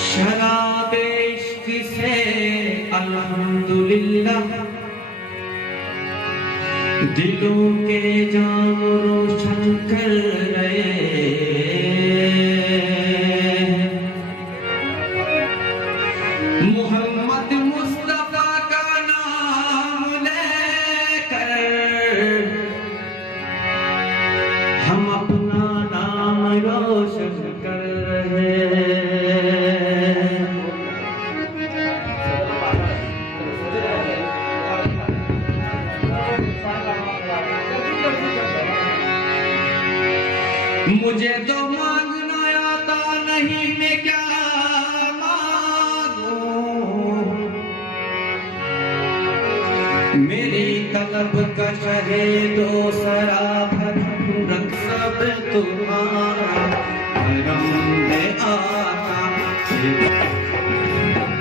शराबे इश्क से अल्हम्दुलिल्लाह दिलों के जाम रोशन कर रहे। मोहम्मद मुस्तफा का नाम लेकर हम अपना नाम रोशन कर रहे हैं। मुझे तो मांगना आता नहीं, मैं क्या मांगूं। मेरी तलब का शहे दो सराभर रंग सब तुम्हारा करम है आका,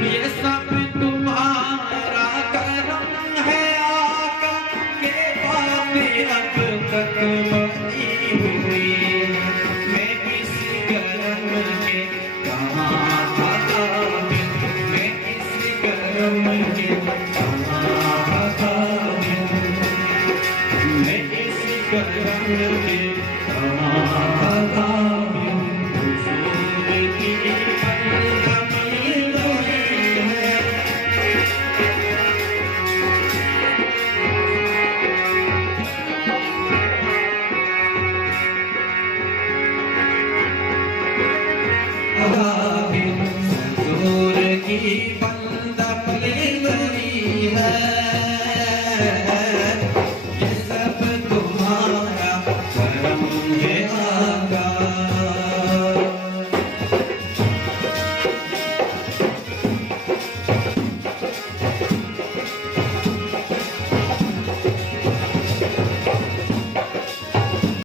ये सब तुम्हारा करम है आका। के बात अब तक बनी हुई, मैं किस करम के कहाँ था काबिल, मैं किस करम के कहाँ था काबिल, मैं किस करम के कहाँ था काबिल। हुजूर की कमी हुई है, हुजूर की